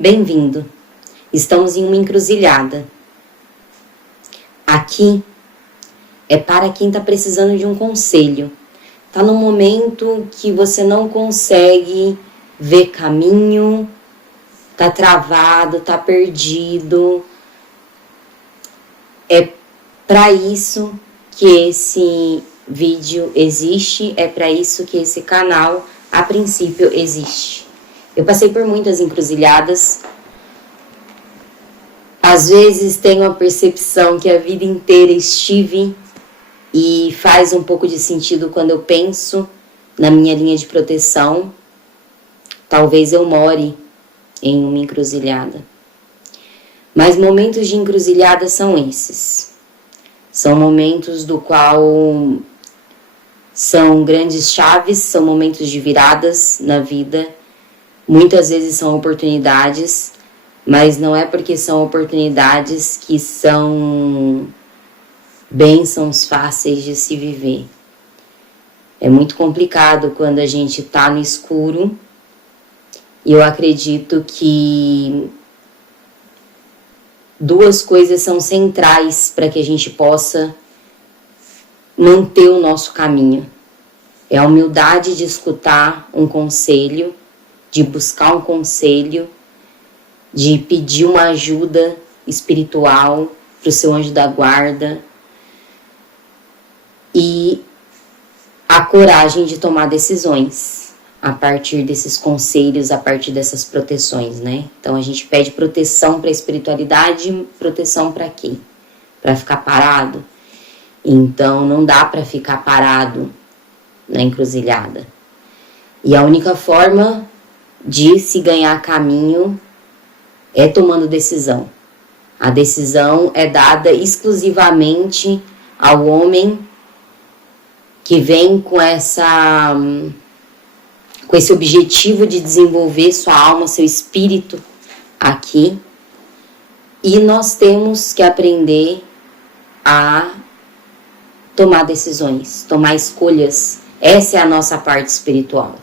Bem-vindo. Estamos em uma encruzilhada. Aqui é para quem está precisando de um conselho. Está num momento que você não consegue ver caminho, está travado, está perdido. É para isso que esse vídeo existe, é para isso que esse canal, a princípio, existe. Eu passei por muitas encruzilhadas. Às vezes tenho a percepção que a vida inteira estive e faz um pouco de sentido quando eu penso na minha linha de proteção. Talvez eu more em uma encruzilhada. Mas momentos de encruzilhada são esses. São momentos do qual são grandes chaves, são momentos de viradas na vida. Muitas vezes são oportunidades, mas não é porque são oportunidades que são bênçãos fáceis de se viver. É muito complicado quando a gente está no escuro, e eu acredito que duas coisas são centrais para que a gente possa manter o nosso caminho. É a humildade de escutar um conselho, de buscar um conselho, de pedir uma ajuda espiritual para o seu anjo da guarda e a coragem de tomar decisões a partir desses conselhos, a partir dessas proteções, né? Então a gente pede proteção para a espiritualidade, proteção para quê? Para ficar parado? Então não dá para ficar parado na encruzilhada. E a única forma de se ganhar caminho é tomando decisão. A decisão é dada exclusivamente ao homem que vem com esse objetivo de desenvolver sua alma, seu espírito aqui. E nós temos que aprender a tomar decisões, tomar escolhas. Essa é a nossa parte espiritual.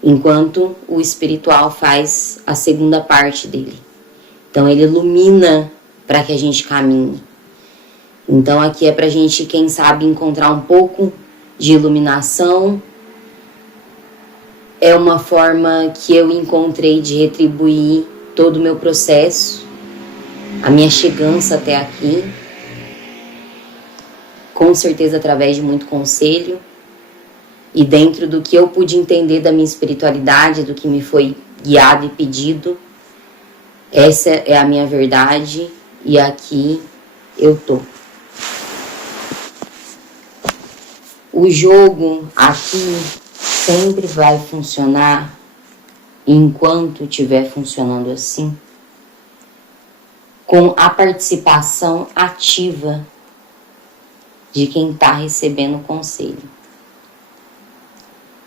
Enquanto o espiritual faz a segunda parte dele. Então ele ilumina para que a gente caminhe. Então aqui é para a gente, quem sabe, encontrar um pouco de iluminação. É uma forma que eu encontrei de retribuir todo o meu processo, a minha chegança até aqui. Com certeza através de muito conselho. E dentro do que eu pude entender da minha espiritualidade, do que me foi guiado e pedido, essa é a minha verdade e aqui eu tô. O jogo aqui sempre vai funcionar enquanto estiver funcionando assim, com a participação ativa de quem está recebendo o conselho.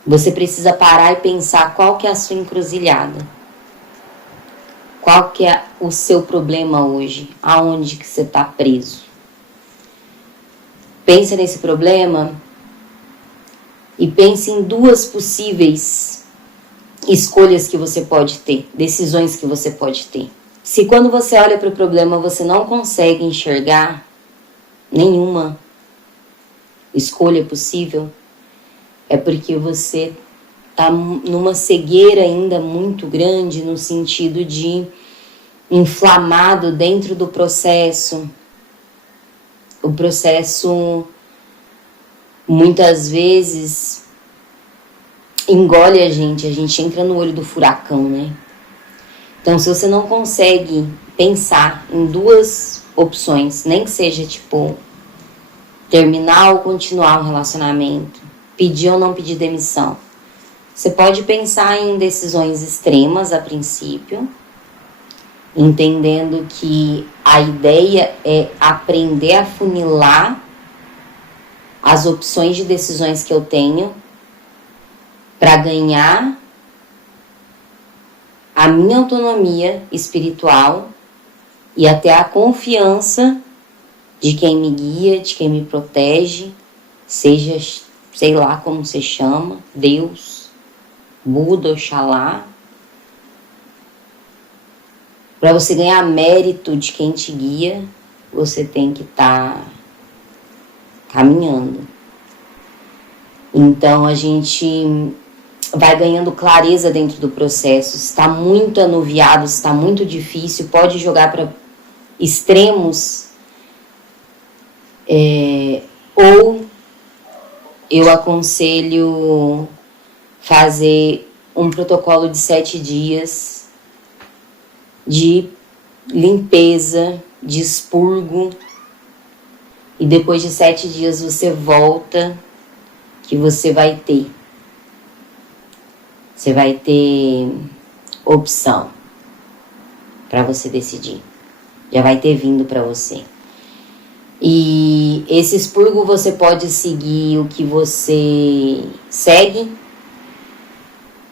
Você precisa parar e pensar qual que é a sua encruzilhada. Qual que é o seu problema hoje? Aonde que você está preso? Pense nesse problema e pense em duas possíveis escolhas que você pode ter, decisões que você pode ter. Se quando você olha para o problema você não consegue enxergar nenhuma escolha possível, é porque você está numa cegueira ainda muito grande, no sentido de inflamado dentro do processo. O processo muitas vezes engole a gente entra no olho do furacão, né? Então se você não consegue pensar em duas opções, nem que seja tipo terminar ou continuar o relacionamento, pedir ou não pedir demissão. Você pode pensar em decisões extremas a princípio, entendendo que a ideia é aprender a funilar as opções de decisões que eu tenho para ganhar a minha autonomia espiritual e até a confiança de quem me guia, de quem me protege, seja, sei lá como se chama, Deus, Buda, Oxalá. Para você ganhar mérito de quem te guia, você tem que estar caminhando. Então a gente vai ganhando clareza dentro do processo. Está muito anuviado, está muito difícil, pode jogar para extremos, ou eu aconselho fazer um protocolo de 7 dias de limpeza, de expurgo, e depois de 7 dias você volta, que você vai ter opção para você decidir. Já vai ter vindo para você. E esse expurgo você pode seguir o que você segue.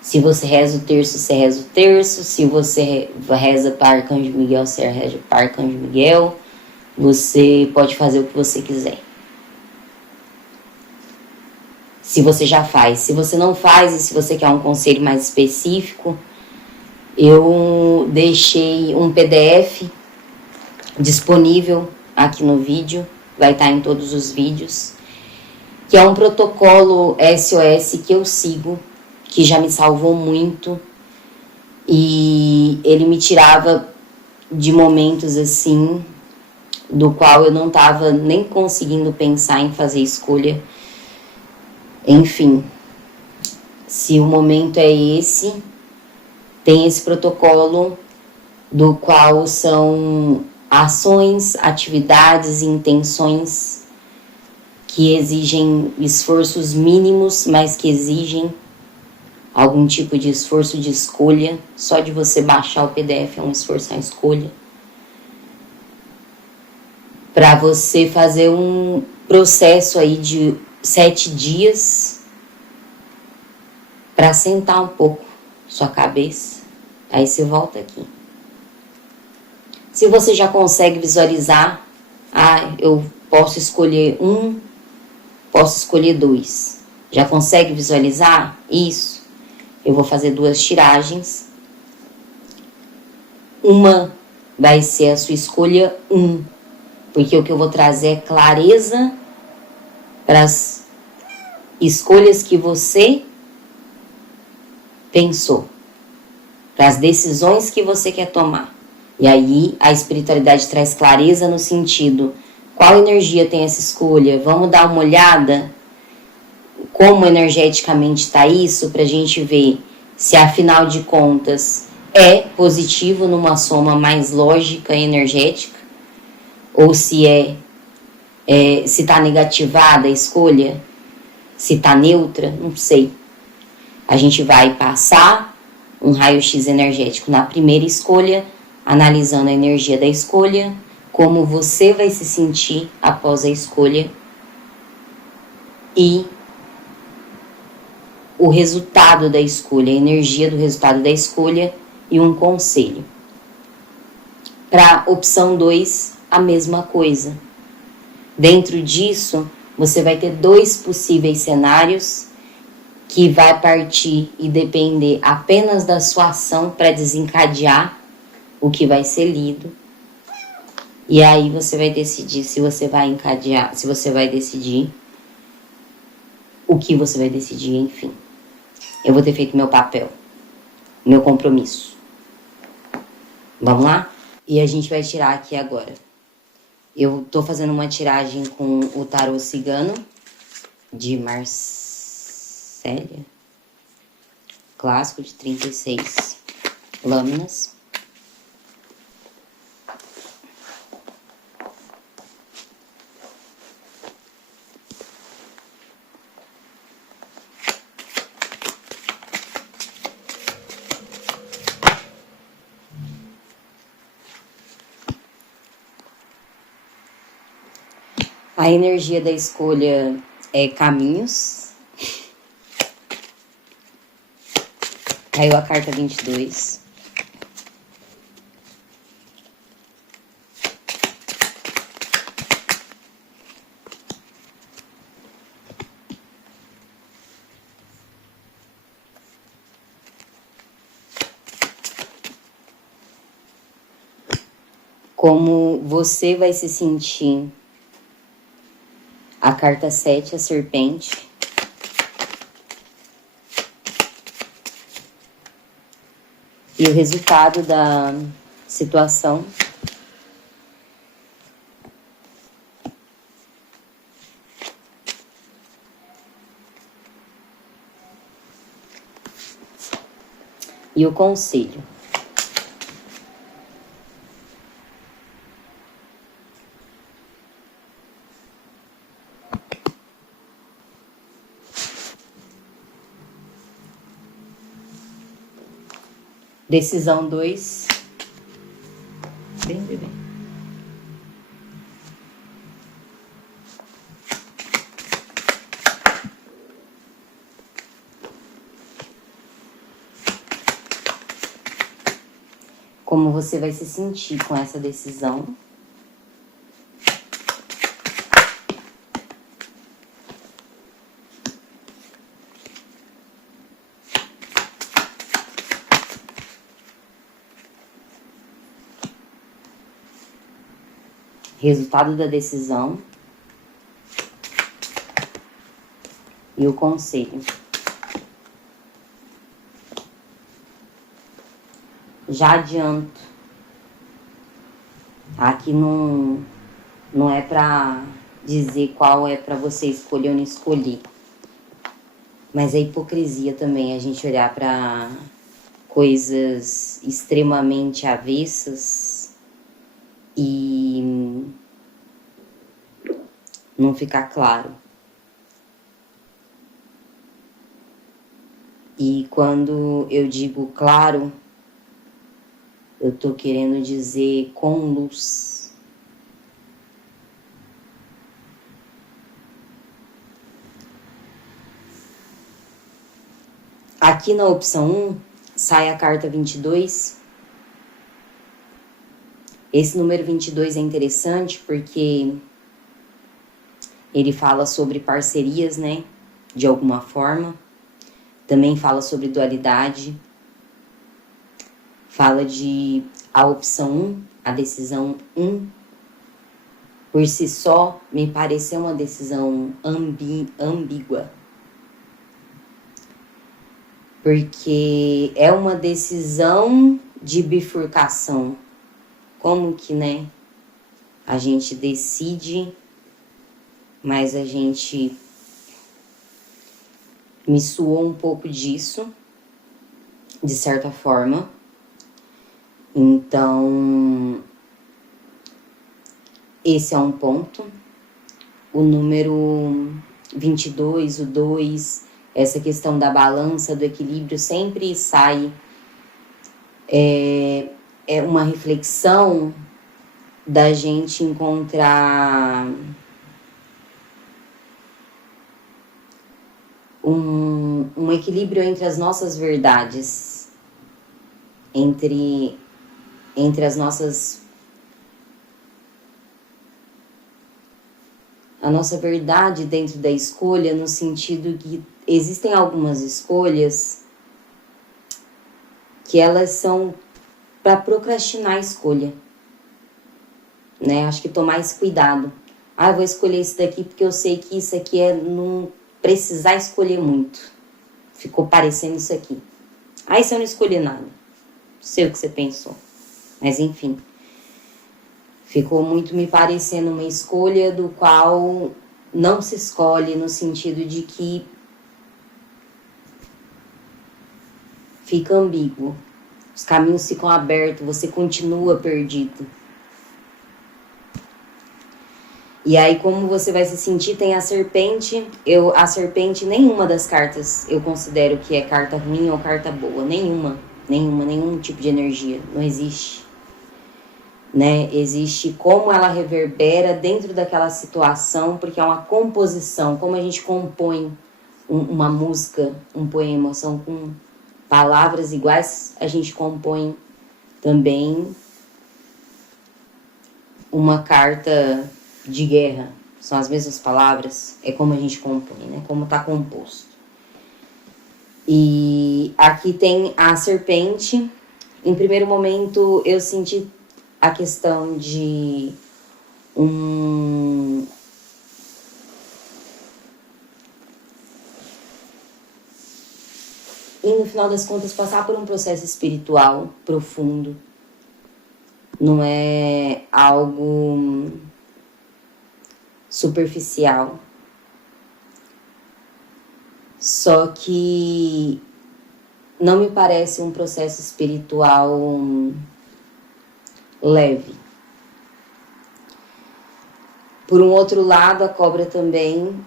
Se você reza o terço, você reza o terço. Se você reza para Arcanjo Miguel, você reza para Arcanjo Miguel. Você pode fazer o que você quiser. Se você já faz. Se você não faz e se você quer um conselho mais específico, eu deixei um PDF disponível aqui no vídeo, vai estar em todos os vídeos, que é um protocolo SOS que eu sigo, que já me salvou muito, e ele me tirava de momentos assim, do qual eu não estava nem conseguindo pensar em fazer escolha. Enfim, se o momento é esse, tem esse protocolo, do qual são ações, atividades e intenções que exigem esforços mínimos, mas que exigem algum tipo de esforço de escolha. Só de você baixar o PDF é um esforço à escolha. Para você fazer um processo aí de 7 dias para sentar um pouco sua cabeça. Aí você volta aqui. Se você já consegue visualizar, eu posso escolher um, posso escolher 2. Já consegue visualizar isso? Eu vou fazer 2 tiragens. Uma vai ser a sua escolha 1, porque o que eu vou trazer é clareza para as escolhas que você pensou, para as decisões que você quer tomar. E aí a espiritualidade traz clareza no sentido, qual energia tem essa escolha? Vamos dar uma olhada como energeticamente está isso, para a gente ver se afinal de contas é positivo numa soma mais lógica e energética, ou se se está negativada a escolha, se está neutra, não sei. A gente vai passar um raio-x energético na primeira escolha, analisando a energia da escolha, como você vai se sentir após a escolha e o resultado da escolha, a energia do resultado da escolha e um conselho. Para opção 2, a mesma coisa. Dentro disso, você vai ter 2 possíveis cenários que vai partir e depender apenas da sua ação para desencadear o que vai ser lido. E aí você vai decidir se você vai encadear, se você vai decidir o que você vai decidir, enfim. Eu vou ter feito meu papel, meu compromisso. Vamos lá? E a gente vai tirar aqui agora. Eu tô fazendo uma tiragem com o tarô cigano de Marcélia, clássico de 36 lâminas. A energia da escolha é caminhos. Caiu a carta 22. Como você vai se sentir. A carta 7, a serpente. E o resultado da situação. E o conselho. Decisão 2. Bem, bebê. Como você vai se sentir com essa decisão? Resultado da decisão e o conselho. Já adianto, aqui não é pra dizer qual é pra você escolher ou não escolher, mas é hipocrisia também a gente olhar pra coisas extremamente avessas e não ficar claro. E quando eu digo claro, eu tô querendo dizer com luz. Aqui na opção 1, sai a carta 22. Esse número 22 é interessante porque ele fala sobre parcerias, né? De alguma forma. Também fala sobre dualidade. Fala de a opção 1, a decisão 1. Por si só, me pareceu uma decisão ambígua. Porque é uma decisão de bifurcação. Como que, né? A gente decide, mas a gente me suou um pouco disso, de certa forma. Então, esse é um ponto. O número 22, o 2, essa questão da balança, do equilíbrio, sempre sai. É uma reflexão da gente encontrar um equilíbrio entre as nossas verdades, entre as nossas... A nossa verdade dentro da escolha, no sentido que existem algumas escolhas que elas são para procrastinar a escolha, né? Acho que tomar esse cuidado. Eu vou escolher isso daqui porque eu sei que isso aqui é não precisar escolher muito. Ficou parecendo isso aqui. Aí se eu não escolher nada, não sei o que você pensou, mas enfim. Ficou muito me parecendo uma escolha do qual não se escolhe, no sentido de que fica ambíguo. Os caminhos ficam abertos, você continua perdido. E aí, como você vai se sentir, tem a serpente. A serpente, nenhuma das cartas eu considero que é carta ruim ou carta boa. Nenhum tipo de energia. Não existe. Né? Existe como ela reverbera dentro daquela situação, porque é uma composição, como a gente compõe uma música, um poema, são com palavras iguais, a gente compõe também uma carta de guerra, são as mesmas palavras, é como a gente compõe, né? Como está composto. E aqui tem a serpente. Em primeiro momento eu senti a questão de um e no final das contas passar por um processo espiritual profundo. Não é algo superficial. Só que não me parece um processo espiritual leve. Por um outro lado, a cobra também,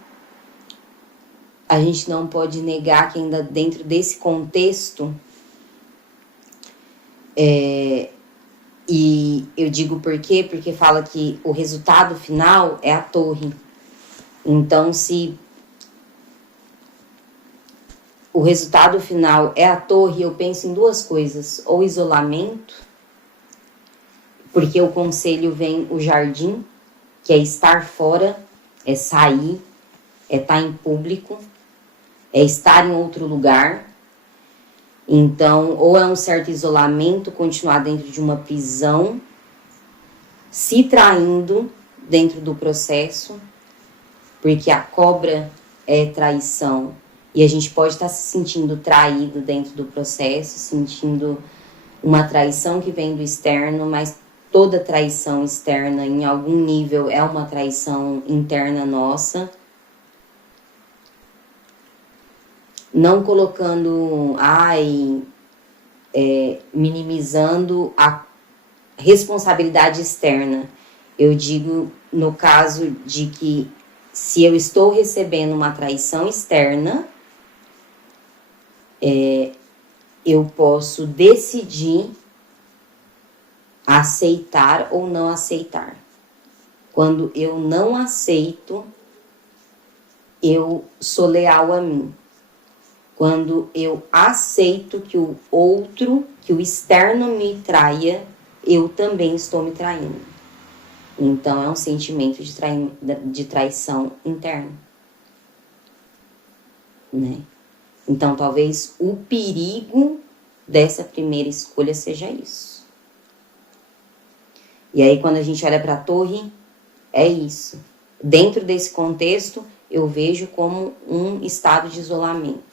a gente não pode negar que ainda dentro desse contexto, e eu digo por quê? Porque fala que o resultado final é a torre. Então, se o resultado final é a torre, eu penso em duas coisas. Ou isolamento, porque o conselho vem o jardim, que é estar fora, é sair, é estar em público, é estar em outro lugar. Então, ou é um certo isolamento, continuar dentro de uma prisão, se traindo dentro do processo, porque a cobra é traição. E a gente pode estar se sentindo traído dentro do processo, sentindo uma traição que vem do externo, mas toda traição externa, em algum nível, é uma traição interna nossa. Não colocando, minimizando a responsabilidade externa. Eu digo no caso de que se eu estou recebendo uma traição externa, eu posso decidir aceitar ou não aceitar. Quando eu não aceito, eu sou leal a mim. Quando eu aceito que o outro, que o externo me traia, eu também estou me traindo. Então, é um sentimento de traição interna, né? Então, talvez o perigo dessa primeira escolha seja isso. E aí, quando a gente olha para a torre, é isso. Dentro desse contexto, eu vejo como um estado de isolamento.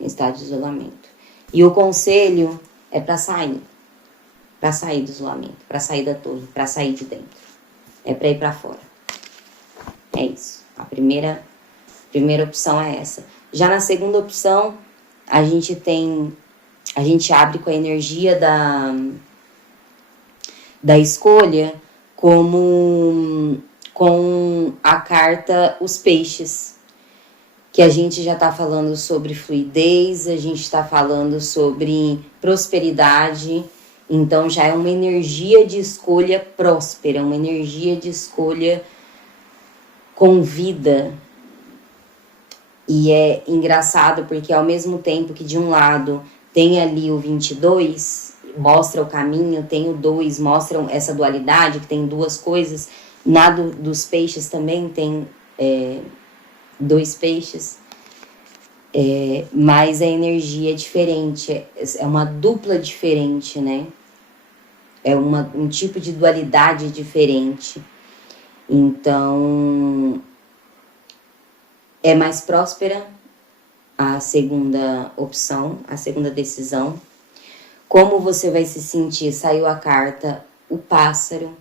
Estado de isolamento. E o conselho é para sair do isolamento, para sair da torre, para sair de dentro. É para ir para fora. É isso. A primeira opção é essa. Já na segunda opção, a gente abre com a energia da escolha com a carta Os Peixes, que a gente já está falando sobre fluidez, a gente está falando sobre prosperidade, então já é uma energia de escolha próspera, uma energia de escolha com vida. E é engraçado porque ao mesmo tempo que de um lado tem ali o 22, mostra o caminho, tem o 2, mostra essa dualidade, que tem duas coisas, dos peixes também tem 2 peixes, mas a energia é diferente, é uma dupla diferente, né? É um tipo de dualidade diferente. Então, é mais próspera a segunda opção, a segunda decisão. Como você vai se sentir? Saiu a carta O Pássaro.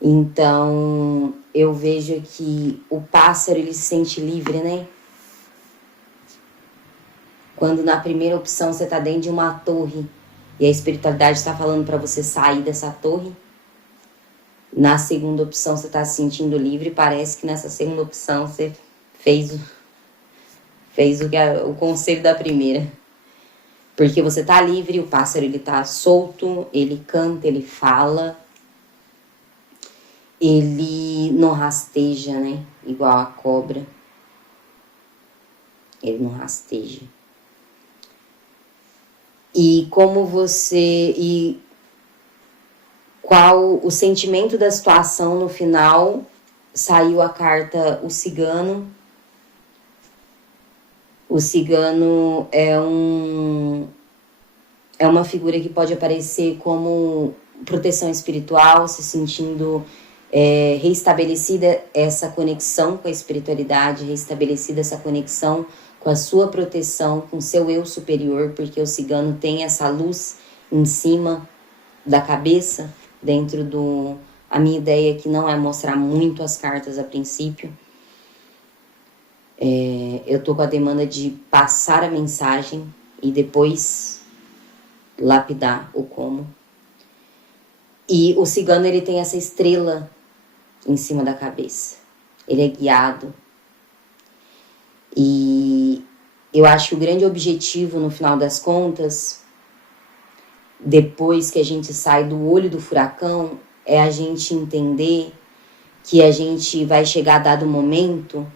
Então, eu vejo que o pássaro, ele se sente livre, né? Quando na primeira opção você está dentro de uma torre e a espiritualidade está falando para você sair dessa torre, na segunda opção você está se sentindo livre, parece que nessa segunda opção você fez o conselho da primeira. Porque você está livre, o pássaro ele está solto, ele canta, ele fala, ele não rasteja, né? Igual a cobra. Ele não rasteja. E qual o sentimento da situação no final, saiu a carta O Cigano. O cigano é um é uma figura que pode aparecer como proteção espiritual, se sentindo reestabelecida essa conexão com a espiritualidade, reestabelecida essa conexão com a sua proteção, com o seu eu superior, porque o cigano tem essa luz em cima da cabeça, dentro do... A minha ideia aqui não é mostrar muito as cartas a princípio. Eu tô com a demanda de passar a mensagem e depois lapidar o como. E o cigano, ele tem essa estrela em cima da cabeça. Ele é guiado. E eu acho que o grande objetivo, no final das contas, depois que a gente sai do olho do furacão, é a gente entender que a gente vai chegar a dado momento,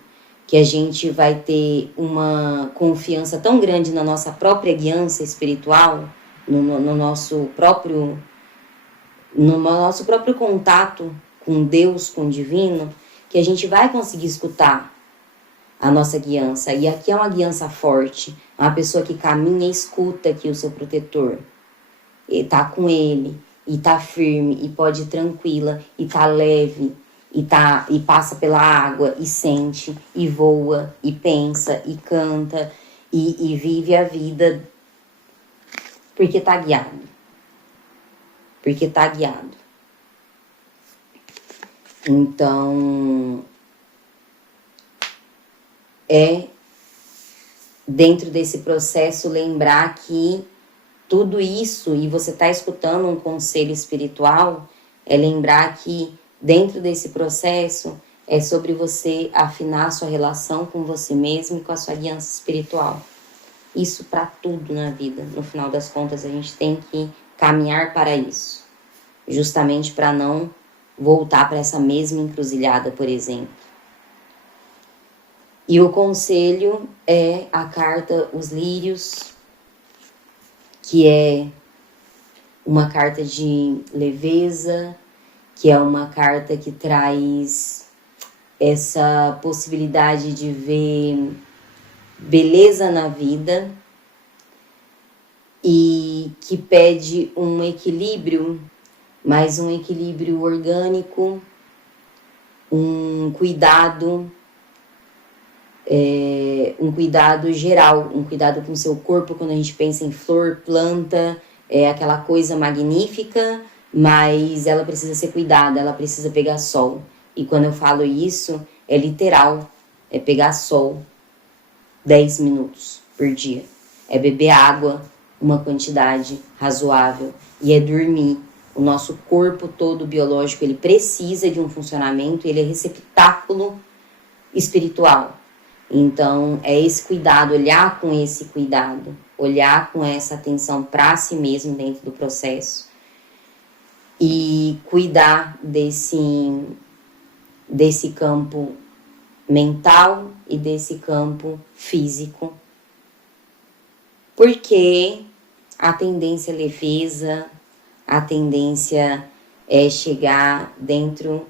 que a gente vai ter uma confiança tão grande na nossa própria guiança espiritual, no nosso próprio contato com Deus, com o divino, que a gente vai conseguir escutar a nossa guiança. E aqui é uma guiança forte, uma pessoa que caminha e escuta aqui o seu protetor. E tá com ele, e tá firme, e pode ir tranquila, e tá leve, e passa pela água, e sente, e voa, e pensa, e canta, e vive a vida porque tá guiado. Porque tá guiado. Então, dentro desse processo, lembrar que tudo isso, e você tá escutando um conselho espiritual, é lembrar que dentro desse processo é sobre você afinar a sua relação com você mesmo e com a sua guiança espiritual. Isso para tudo na vida. No final das contas, a gente tem que caminhar para isso. Justamente para não voltar para essa mesma encruzilhada, por exemplo. E o conselho é a carta Os Lírios, que é uma carta de leveza, que é uma carta que traz essa possibilidade de ver beleza na vida e que pede um equilíbrio, mas um equilíbrio orgânico, um cuidado geral, um cuidado com o seu corpo. Quando a gente pensa em flor, planta, é aquela coisa magnífica, mas ela precisa ser cuidada, ela precisa pegar sol. E quando eu falo isso, é literal, é pegar sol 10 minutos por dia. É beber água, uma quantidade razoável, e é dormir. O nosso corpo todo biológico, ele precisa de um funcionamento, ele é receptáculo espiritual. Então, é esse cuidado, olhar com esse cuidado, olhar com essa atenção para si mesmo dentro do processo e cuidar desse campo mental e desse campo físico. Porque a tendência é leveza, a tendência é chegar dentro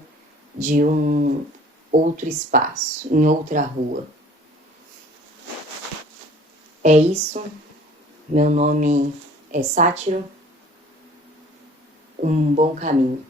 de um outro espaço, em outra rua. É isso. Meu nome é Sátiro. Um bom caminho.